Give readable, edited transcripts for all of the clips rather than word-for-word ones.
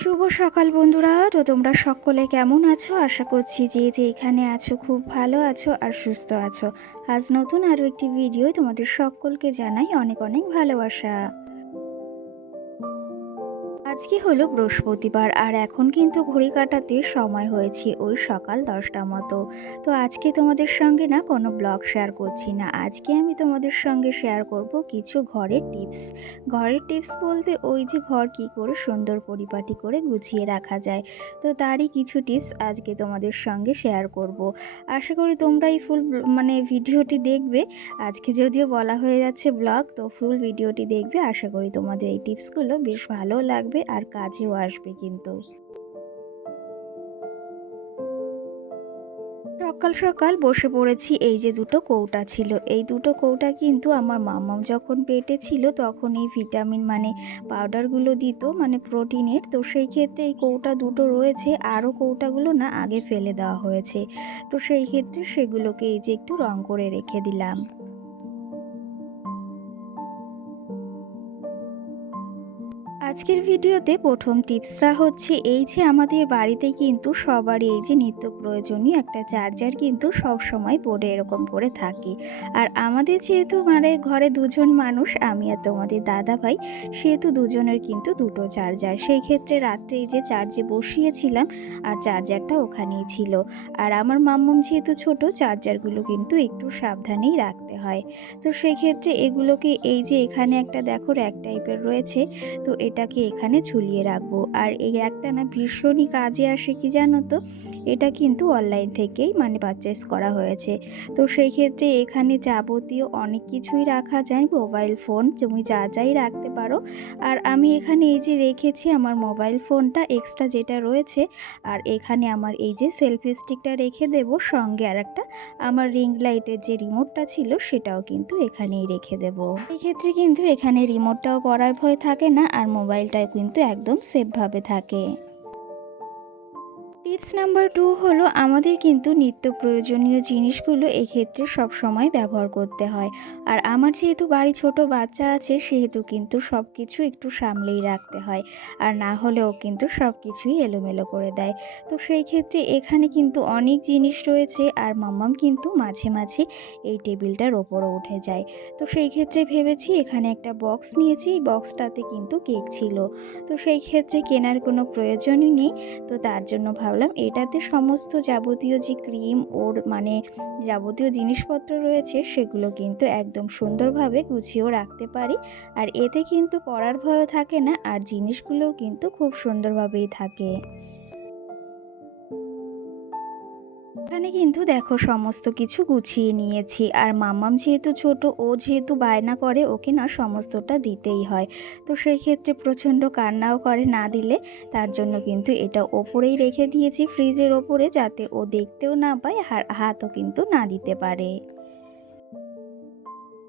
শুভ সকাল বন্ধুরা। তো তোমরা সকলে কেমন আছো? আশা করছি যে এখানে আছো খুব ভালো আছো আর সুস্থ আছো। আজ নতুন আরও একটি ভিডিও তোমাদের সকলকে জানাই অনেক অনেক ভালোবাসা। আজকে হলো বৃহস্পতিবার আর এখন কিন্তু ঘড়ি কাটাতে সময় হয়েছে ওই সকাল 10টা মতো। তো আজকে তোমাদের সঙ্গে না কোনো ব্লগ শেয়ার করছি না, আজকে আমি তোমাদের সঙ্গে শেয়ার করব কিছু ঘরের টিপস বলতে ওই যে ঘর কি করে সুন্দর পরিপাটি করে গুছিয়ে রাখা যায়। তো তারই কিছু টিপস আজকে তোমাদের সঙ্গে শেয়ার করব। আশা করি তোমরা এই ফুল ভিডিওটি দেখবে। আজকে যদিও বলা হয়ে যাচ্ছে ব্লগ, তো ফুল ভিডিওটি দেখবে। আশা করি তোমাদের এই টিপসগুলো বেশ ভালো লাগবে আর কাজেও আসবে কিন্তু। সকাল সকাল বসে পড়েছি, এই যে দুটো কৌটা ছিল, এই দুটো কৌটা কিন্তু আমার মাম্মাম যখন পেটে ছিল তখন এই ভিটামিন পাউডারগুলো দিত, প্রোটিনের। তো সেই ক্ষেত্রে এই কৌটা দুটো রয়েছে, আরও কৌটাগুলো না আগে ফেলে দেওয়া হয়েছে। তো সেই ক্ষেত্রে সেগুলোকে এই যে একটু রং করে রেখে দিলাম। আজকের ভিডিওতে প্রথম টিপসটা হচ্ছে এই যে আমাদের বাড়িতে কিন্তু সবারই এই যে নিত্য প্রয়োজনীয় একটা চার্জার কিন্তু সব সময় পড়ে এরকম করে থাকে। আর আমাদের যেহেতু ঘরে দুজন মানুষ, আমি আর তোমাদের দাদা ভাই, সেহেতু দুজনের কিন্তু দুটো চার্জার। সেই ক্ষেত্রে রাত্রে এই যে চার্জে বসিয়েছিলাম আর চার্জারটা ওখানেই ছিল। আর আমার মাম্মাম যেহেতু ছোট, চার্জারগুলো কিন্তু একটু সাবধানেই রাখতে হয়। তো সেক্ষেত্রে এগুলোকে এই যে এখানে একটা দেখো র্যাক টাইপের রয়েছে, তো এটাকে এখানে ঝুলিয়ে রাখবো। আর এই একটা না ভীষণই কাজে আসে, কি জানো তো, এটা কিন্তু অনলাইন থেকেই পারচেস করা হয়েছে। তো সেই ক্ষেত্রে এখানে যাবতীয় অনেক কিছুই রাখা যায়, মোবাইল ফোন তুমি যা যাই রাখতে পারো। আর আমি এখানে এই যে রেখেছি আমার মোবাইল ফোনটা এক্সট্রা যেটা রয়েছে, আর এখানে আমার এই যে সেলফি স্টিকটা রেখে দেব, সঙ্গে আর একটা আমার রিং লাইটের যে রিমোটটা ছিল সেটাও কিন্তু এখানেই রেখে দেব। এক্ষেত্রে কিন্তু এখানে রিমোটটাও পড়ার ভয় থাকে না, আর মোবাইলটাও কিন্তু একদম সেফভাবে থাকে। টিপস নাম্বার 2 হলো আমাদের কিন্তু নিত্য প্রয়োজনীয় জিনিসগুলো এক্ষেত্রে সবসময় ব্যবহার করতে হয়। আর আমার যেহেতু বাড়ি ছোট বাচ্চা আছে, সেহেতু কিন্তু সব কিছু একটু সামলেই রাখতে হয়, আর না হলেও কিন্তু সব কিছুই এলোমেলো করে দেয়। তো সেই ক্ষেত্রে এখানে কিন্তু অনেক জিনিস রয়েছে, আর মাম্মাম কিন্তু মাঝে মাঝে এই টেবিলটার ওপরও উঠে যায়। তো সেই ক্ষেত্রে ভেবেছি এখানে একটা বক্স নিয়েছি, এই বক্সটাতে কিন্তু কেক ছিল। তো সেই ক্ষেত্রে কেনার কোনো প্রয়োজনই নেই। তো তার জন্য ভাবলাম এটাতে সমস্ত যাবতীয় যে ক্রিম ওর যাবতীয় জিনিসপত্র রয়েছে সেগুলো কিন্তু একদম সুন্দরভাবে গুছিয়েও রাখতে পারি। আর এতে কিন্তু পড়ার ভয়ও থাকে না, আর জিনিসগুলোও কিন্তু খুব সুন্দরভাবেই থাকে। এখানে কিন্তু দেখো সমস্ত কিছু গুছিয়ে নিয়েছি। আর মাম্মাম যেহেতু ছোট, ও যেহেতু বায়না করে, ওকে না সমস্তটা দিতেই হয়। তো সেই ক্ষেত্রে প্রচণ্ড কান্নাও করে না দিলে। তার জন্য কিন্তু এটা ওপরেই রেখে দিয়েছি ফ্রিজের ওপরে, যাতে ও দেখতেও না পায় আর হাতও কিন্তু না দিতে পারে।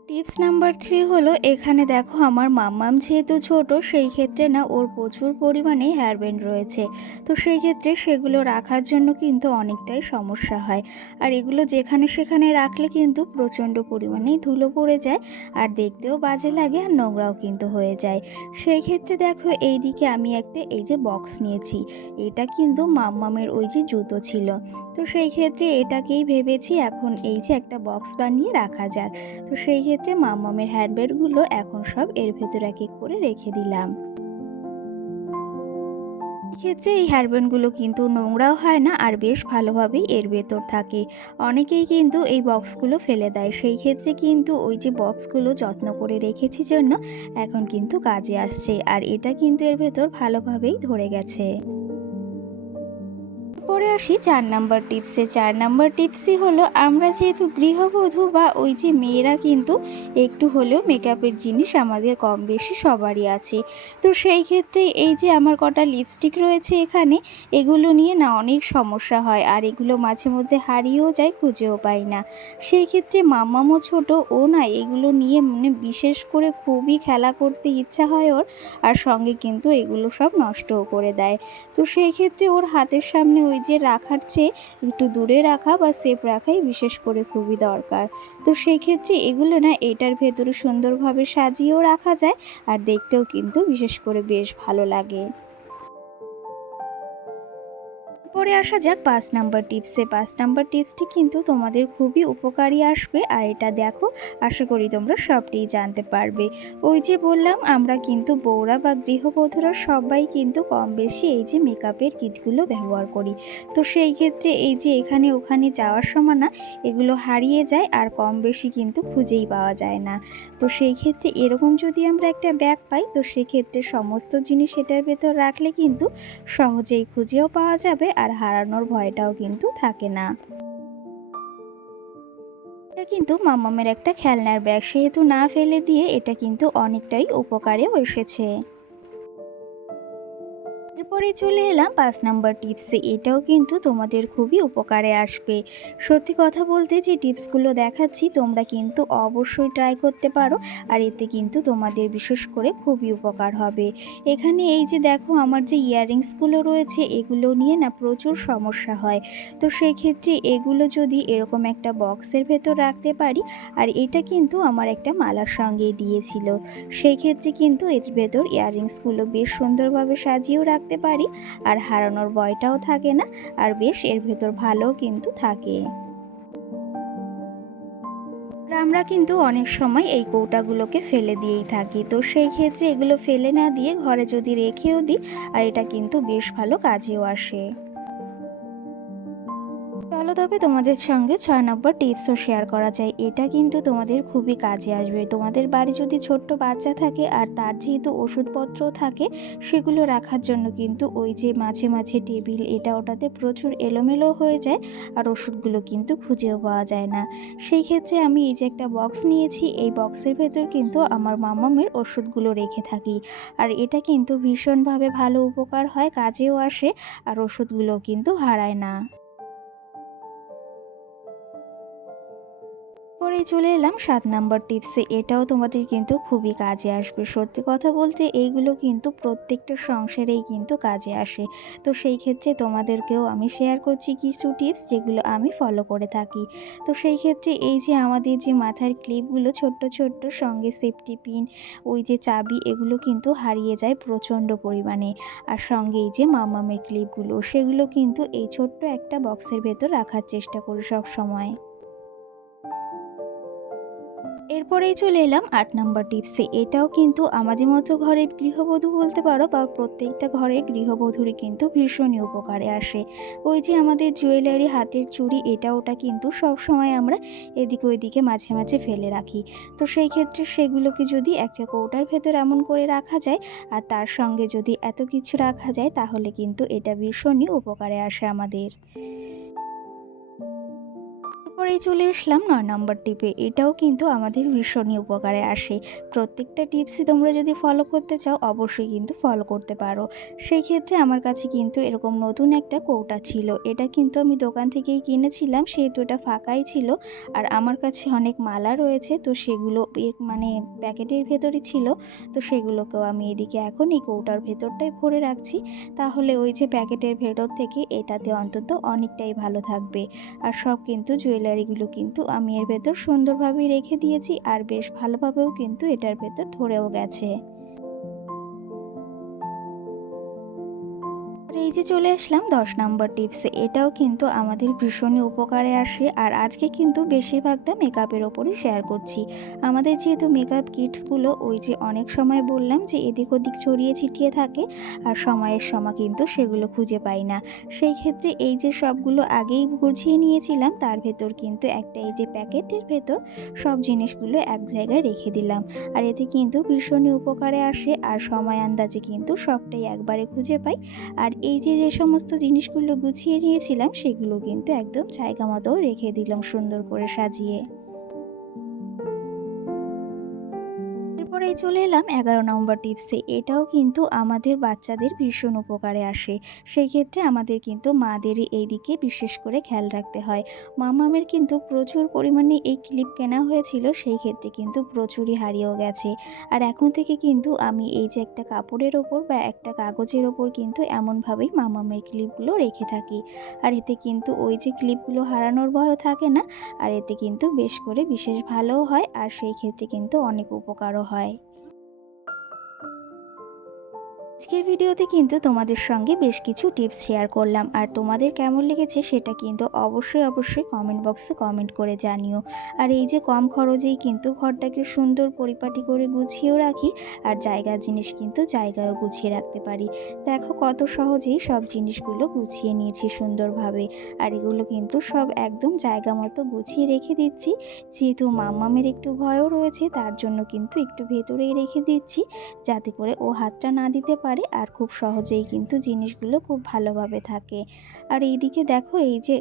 টিপস নাম্বার 3 হলো এখানে দেখো আমার মাম্মাম যেহেতু ছোট, সেই ক্ষেত্রে না ওর প্রচুর পরিমাণে হেয়ার ব্যান্ড রয়েছে। তো সেই ক্ষেত্রে সেগুলো রাখার জন্য কিন্তু অনেকটাই সমস্যা হয়। আর এগুলো যেখানে সেখানে রাখলে কিন্তু প্রচণ্ড পরিমাণেই ধুলো পড়ে যায়, আর দেখতেও বাজে লাগে, আর নোংরাও কিন্তু হয়ে যায়। সেই ক্ষেত্রে দেখো এইদিকে আমি একটা এই যে বক্স নিয়েছি, এটা কিন্তু মাম্মামের ওই যে জুতো ছিল। তো সেই ক্ষেত্রে এটাকেই ভেবেছি এখন এই যে একটা বক্স বানিয়ে রাখা যাক। তো সেই ক্ষেত্রে মাম্মামের হ্যান্ডব্যাগগুলো এখন সব এর ভেতর এক এক করে রেখে দিলাম। এক্ষেত্রে এই হেয়ারব্যান্ডগুলো কিন্তু নোংরাও হয় না, আর বেশ ভালোভাবেই এর ভেতর থাকে। অনেকেই কিন্তু এই বক্সগুলো ফেলে দেয়, সেই ক্ষেত্রে কিন্তু ওই যে বক্সগুলো যত্ন করে রেখেছি জন্য এখন কিন্তু কাজে আসছে, আর এটা কিন্তু এর ভেতর ভালোভাবেই ধরে গেছে। পরে আসি 4 নাম্বার টিপসে। 4 নাম্বার টিপসই হলো আমরা যেহেতু গৃহবধূ বা ওই যে মেয়েরা কিন্তু একটু হলেও মেকআপের জিনিস আমাদের কম বেশি সবারই আছে। তো সেই ক্ষেত্রে এই যে আমার কটা লিপস্টিক রয়েছে এখানে, এগুলো নিয়ে না অনেক সমস্যা হয়, আর এগুলো মাঝে মধ্যে হারিয়েও যায়, খুঁজেও পাই না। সেই ক্ষেত্রে মাম্মামও ছোট, ও না এগুলো নিয়ে বিশেষ করে খুবই খেলা করতে ইচ্ছা হয় ওর, আর সঙ্গে কিন্তু এগুলো সব নষ্টও করে দেয়। তো সেই ক্ষেত্রে ওর হাতের সামনে ওই যে রাখার চেয়ে একটু দূরে রাখা বা সেফ রাখাই বিশেষ করে খুবই দরকার। তো সেই ক্ষেত্রে এগুলো না এটার ভেতরে সুন্দরভাবে সাজিয়েও রাখা যায়, আর দেখতেও কিন্তু বিশেষ করে বেশ ভালো লাগে। এরপরে আসা যাক 5 নাম্বার টিপসে। 5 নাম্বার টিপসটি কিন্তু তোমাদের খুবই উপকারী আসবে, আর এটা দেখো আশা করি তোমরা সবটাই জানতে পারবে। ওই যে বললাম আমরা কিন্তু বউরা বা গৃহবধূরা সবাই কিন্তু কম বেশি এই যে মেকআপের কিটগুলো ব্যবহার করি। তো সেই ক্ষেত্রে এই যে এখানে ওখানে যাওয়ার সময় না এগুলো হারিয়ে যায়, আর কম বেশি কিন্তু খুঁজেই পাওয়া যায় না। তো সেই ক্ষেত্রে এরকম যদি আমরা একটা ব্যাগ পাই, তো সেক্ষেত্রে সমস্ত জিনিস এটার ভেতর রাখলে কিন্তু সহজেই খুঁজেও পাওয়া যাবে, আর হারানোর ভয়টাও কিন্তু থাকে না। এটা কিন্তু মাম্মামের একটা খেলনার ব্যাগ, সেহেতু না ফেলে দিয়ে এটা কিন্তু অনেকটাই উপকারেও এসেছে। এরপরে চলে এলাম 5 নাম্বার টিপসে। এটাও কিন্তু তোমাদের খুবই উপকারে আসবে। সত্যি কথা বলতে যে টিপসগুলো দেখাচ্ছি তোমরা কিন্তু অবশ্যই ট্রাই করতে পারো, আর এতে কিন্তু তোমাদের বিশেষ করে খুবই উপকার হবে। এখানে এই যে দেখো আমার যে ইয়াররিংসগুলো রয়েছে এগুলো নিয়ে না প্রচুর সমস্যা হয়। তো সেই ক্ষেত্রে এগুলো যদি এরকম একটা বক্সের ভেতর রাখতে পারি, আর এটা কিন্তু আমার একটা মালার সঙ্গে দিয়েছিল, সেই ক্ষেত্রে কিন্তু এর ভেতর ইয়াররিংসগুলো বেশ সুন্দরভাবে সাজিয়েও রাখতে পারি, আর হারানোর ভয়টাও থাকে না, আর বেশ এর ভেতর ভালোও কিন্তু থাকে। আর আমরা কিন্তু অনেক সময় এই কৌটাগুলোকে ফেলে দিয়েই থাকি, তো সেই ক্ষেত্রে এগুলো ফেলে না দিয়ে ঘরে যদি রেখেও দিই, আর এটা কিন্তু বেশ ভালো কাজেও আসে। চলো তবে তোমাদের সঙ্গে 6 নম্বর টিপসও শেয়ার করা যায়। এটা কিন্তু তোমাদের খুবই কাজে আসবে। তোমাদের বাড়ি যদি ছোট্ট বাচ্চা থাকে আর তার যেহেতু ওষুধপত্র থাকে, সেগুলো রাখার জন্য কিন্তু ওই যে মাঝে মাঝে টেবিল এটা ওটাতে প্রচুর এলোমেলো হয়ে যায়, আর ওষুধগুলো কিন্তু খুঁজেও পাওয়া যায় না। সেই ক্ষেত্রে আমি এই যে একটা বক্স নিয়েছি, এই বক্সের ভেতর কিন্তু আমার মামামের ওষুধগুলো রেখে থাকি, আর এটা কিন্তু ভীষণভাবে ভালো উপকার হয়, কাজেও আসে, আর ওষুধগুলো কিন্তু হারায় না। পরে চলে এলাম 7 নাম্বার টিপসে। এটাও তোমাদের কিন্তু খুবই কাজে আসবে। সত্যি কথা বলতে এইগুলো কিন্তু প্রত্যেকটা সংসারেই কিন্তু কাজে আসে। তো সেই ক্ষেত্রে তোমাদেরকেও আমি শেয়ার করছি কিছু টিপস যেগুলো আমি ফলো করে থাকি। তো সেই ক্ষেত্রে এই যে আমাদের যে মাথার ক্লিপগুলো ছোট্ট ছোট্ট, সঙ্গে সেফটি পিন, ওই যে চাবি, এগুলো কিন্তু হারিয়ে যায় প্রচণ্ড পরিমাণে। আর সঙ্গে এই যে মামামের ক্লিপগুলো, সেগুলো কিন্তু এই ছোট্ট একটা বক্সের ভেতর রাখার চেষ্টা করি সব সময়। এরপরেই চলে এলাম 8 নাম্বার টিপসে। এটাও কিন্তু আমাদের মতো ঘরের গৃহবধূ বলতে পারো, বা প্রত্যেকটা ঘরের গৃহবধূরই কিন্তু ভীষণই উপকারে আসে। ওই যে আমাদের জুয়েলারি, হাতের চুড়ি, এটা ওটা কিন্তু সবসময় আমরা এদিকে ওইদিকে মাঝে মাঝে ফেলে রাখি। তো সেই ক্ষেত্রে সেগুলোকে যদি একটা কৌটার ভেতর এমন করে রাখা যায়, আর তার সঙ্গে যদি এত কিছু রাখা যায়, তাহলে কিন্তু এটা ভীষণই উপকারে আসে আমাদের। তারপরেই চলে আসলাম 9 নম্বর টিপে। এটাও কিন্তু আমাদের ভীষণই উপকারে আসে। প্রত্যেকটা টিপসই তোমরা যদি ফলো করতে চাও অবশ্যই কিন্তু ফলো করতে পারো। সেই ক্ষেত্রে আমার কাছে কিন্তু এরকম নতুন একটা কৌটা ছিল। এটা কিন্তু আমি দোকান থেকেই কিনেছিলাম, সেহেতু এটা ফাঁকাই ছিল। আর আমার কাছে অনেক মালা রয়েছে, তো সেগুলো মানে প্যাকেটের ভেতরই ছিল। তো সেগুলোকেও আমি এদিকে এখন এই কৌটার ভেতরটাই ভরে রাখছি। তাহলে ওই যে প্যাকেটের ভেতর থেকে এটাতে অন্তত অনেকটাই ভালো থাকবে। আর সব কিন্তু জুয়েলারিগুলো কিন্তু আমি এর ভেতর সুন্দরভাবে রেখে দিয়েছি, আর বেশ ভালোভাবেও কিন্তু এটার ভেতর ধরেও গেছে। আর এই যে চলে আসলাম 10 নাম্বার টিপসে। এটাও কিন্তু আমাদের ভীষণই উপকারে আসে, আর আজকে কিন্তু বেশিরভাগটা মেকআপের ওপরই শেয়ার করছি। আমাদের যেহেতু মেকআপ কিটসগুলো ওই যে অনেক সময় বললাম যে এদিক ওদিক ছড়িয়ে ছিটিয়ে থাকে, আর সময়ের সময় কিন্তু সেগুলো খুঁজে পাই না। সেই ক্ষেত্রে এই যে সবগুলো আগেই গুছিয়ে নিয়েছিলাম, তার ভেতর কিন্তু একটা এই যে প্যাকেটের ভেতর সব জিনিসগুলো এক জায়গায় রেখে দিলাম, আর এতে কিন্তু ভীষণই উপকারে আসে, আর সময় আন্দাজে কিন্তু সবটাই একবারে খুঁজে পাই। আর এই যে যে সমস্ত জিনিসগুলো গুছিয়ে নিয়েছিলাম সেগুলো কিন্তু একদম জায়গা মতো রেখে দিলাম সুন্দর করে সাজিয়ে। এরপরেই চলে এলাম 11 নম্বর টিপসে। এটাও কিন্তু আমাদের বাচ্চাদের ভীষণ উপকারে আসে। সেই ক্ষেত্রে আমাদের কিন্তু মাদেরই এই দিকে বিশেষ করে খেয়াল রাখতে হয়। মামামের কিন্তু প্রচুর পরিমাণে এই ক্লিপ কেনা হয়েছিল, সেই ক্ষেত্রে কিন্তু প্রচুরই হারিয়েও গেছে। আর এখন থেকে কিন্তু আমি এই যে একটা কাপড়ের ওপর বা একটা কাগজের ওপর কিন্তু এমনভাবেই মামামের ক্লিপগুলো রেখে থাকি। আর এতে কিন্তু ওই যে ক্লিপগুলো হারানোর ভয়ও থাকে না, আর এতে কিন্তু বেশ করে বিশেষ ভালোও হয়, আর সেই ক্ষেত্রে কিন্তু অনেক উপকারও হয়। আজকের ভিডিওতে কিন্তু তোমাদের সঙ্গে বেশ কিছু টিপস শেয়ার করলাম, আর তোমাদের কেমন লেগেছে সেটা কিন্তু অবশ্যই কমেন্ট বক্সে কমেন্ট করে জানিও। আর এই যে কম খরচেই কিন্তু ঘরটাকে সুন্দর পরিপাটি করে গুছিয়েও রাখি, আর জায়গার জিনিস কিন্তু জায়গায়ও গুছিয়ে রাখতে পারি। দেখো কত সহজেই সব জিনিসগুলো গুছিয়ে নিয়েছি সুন্দরভাবে। আর এগুলো কিন্তু সব একদম জায়গা মতো গুছিয়ে রেখে দিচ্ছি। যেহেতু মাম্মামের একটু ভয়ও রয়েছে, তার জন্য কিন্তু একটু ভেতরেই রেখে দিচ্ছি, যাতে করে ও হাতটা না দিতে পারে, আর খুব সহজেই কিন্তু জিনিসগুলো খুব ভালোভাবে থাকে। আর এইদিকে দেখো এই যে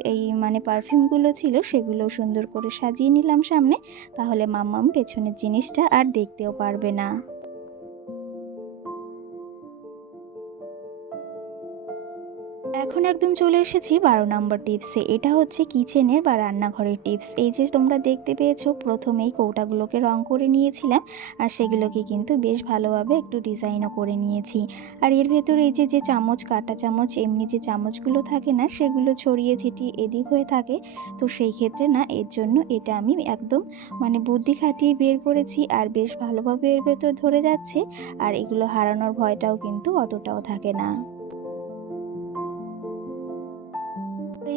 পারফিউমগুলো ছিল সেগুলো সুন্দর করে সাজিয়ে নিলাম সামনে, তাহলে মাম্মাম পেছনের জিনিসটা আর দেখতেও পারবে না। এখন একদম চলে এসেছি 12 নম্বর টিপসে। এটা হচ্ছে কিচেনের বা রান্নাঘরের টিপস। এই যে তোমরা দেখতে পেয়েছো, প্রথমেই কৌটাগুলোকে রং করে নিয়েছিলাম, আর সেগুলোকে কিন্তু বেশ ভালোভাবে একটু ডিজাইনও করে নিয়েছি। আর এর ভেতরে এই যে যে চামচ, কাঁটা চামচ, এমনি যে চামচগুলো থাকে না, সেগুলো ছড়িয়ে ছিটিয়ে এদিক হয়ে থাকে। তো সেই ক্ষেত্রে না, এর জন্য এটা আমি একদম বুদ্ধি খাটিয়ে বের করেছি, আর বেশ ভালোভাবে এর ভেতর ধরে যাচ্ছে। আর এগুলো হারানোর ভয়টাও কিন্তু অতটাও থাকে না।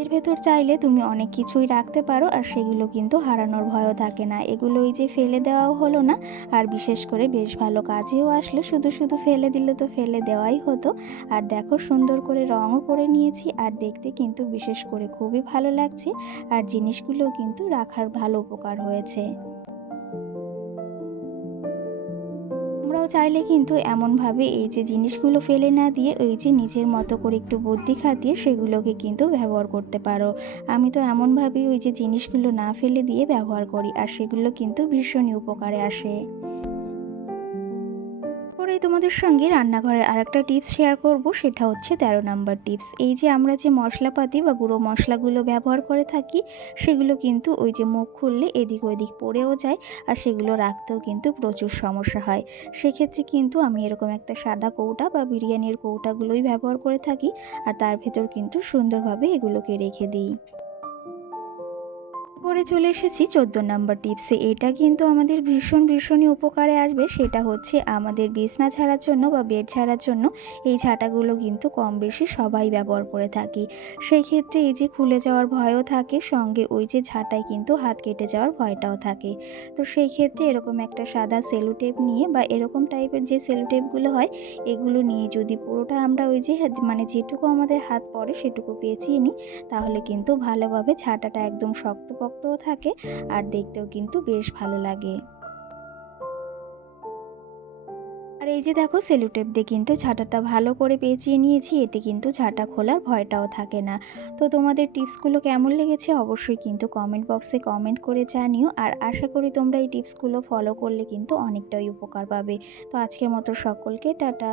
এর ভেতর চাইলে তুমি অনেক কিছুই রাখতে পারো, আর সেগুলো কিন্তু হারানোর ভয়ও থাকে না। এগুলো এই যে ফেলে দেওয়াও হলো না, আর বিশেষ করে বেশ ভালো কাজেও আসলো। শুধু শুধু ফেলে দিলে তো ফেলে দেওয়াই হতো। আর দেখো সুন্দর করে রঙও করে নিয়েছি, আর দেখতে কিন্তু বিশেষ করে খুবই ভালো লাগছে। আর জিনিসগুলোও কিন্তু রাখার ভালো উপকার হয়েছে। তোমরাও চাইলে কিন্তু এমনভাবে এই যে জিনিসগুলো ফেলে না দিয়ে ওই যে নিজের মতো করে একটু বুদ্ধি খাটিয়ে সেগুলোকে কিন্তু ব্যবহার করতে পারো। আমি তো এমনভাবেই ওই যে জিনিসগুলো না ফেলে দিয়ে ব্যবহার করি, আর সেগুলো কিন্তু ভীষণই উপকারে আসে। পরে তোমাদের সঙ্গে রান্নাঘরের আরেকটা টিপস শেয়ার করব, সেটা হচ্ছে 13 নম্বর টিপস। এই যে আমরা যে মশলাপাতি বা গুঁড়ো মশলাগুলো ব্যবহার করে থাকি, সেগুলো কিন্তু ওই যে মুখ খুললে এদিক ওদিক পড়েও যায়, আর সেগুলো রাখতেও কিন্তু প্রচুর সমস্যা হয়। সেক্ষেত্রে কিন্তু আমি এরকম একটা সাদা কৌটা বা বিরিয়ানির কৌটাগুলোই ব্যবহার করে থাকি, আর তার ভেতর কিন্তু সুন্দরভাবে এগুলোকে রেখে দিই। পরে চলে এসেছি 14 নম্বর টিপসে। এটা কিন্তু আমাদের ভীষণই উপকারে আসবে। সেটা হচ্ছে আমাদের বিছনা ঝাড়ার জন্য বা বেড ঝাড়ার জন্য এই ঝাঁটাগুলো কিন্তু কম বেশি সবাই ব্যবহার করে থাকি। সেই ক্ষেত্রে এই যে খুলে যাওয়ার ভয়ও থাকে, সঙ্গে ওই যে ঝাঁটায় কিন্তু হাত কেটে যাওয়ার ভয়টাও থাকে। তো সেই ক্ষেত্রে এরকম একটা সাদা সেলো টেপ নিয়ে, বা এরকম টাইপের যে সেলো টেপগুলো হয়, এগুলো নিয়ে যদি পুরোটা আমরা ওই যে যেটুকু আমাদের হাত পড়ে সেটুকু পেঁচিয়ে নিই, তাহলে কিন্তু ভালোভাবে ঝাঁটাটা একদম শক্তপোক্তও থাকে, আর দেখতেও কিন্তু বেশ ভালো লাগে। আর এই যে দেখো সেলুটেপ দিয়ে কিন্তু ঝাঁটাটা ভালো করে পেঁচিয়ে নিয়েছি, এতে কিন্তু ঝাঁটা খোলার ভয়টাও থাকে না। তো তোমাদের টিপসগুলো কেমন লেগেছে অবশ্যই কিন্তু কমেন্ট বক্সে কমেন্ট করে জানিও, আর আশা করি তোমরা এই টিপসগুলো ফলো করলে কিন্তু অনেকটাই উপকার পাবে। তো আজকের মতো সকলকে টাটা।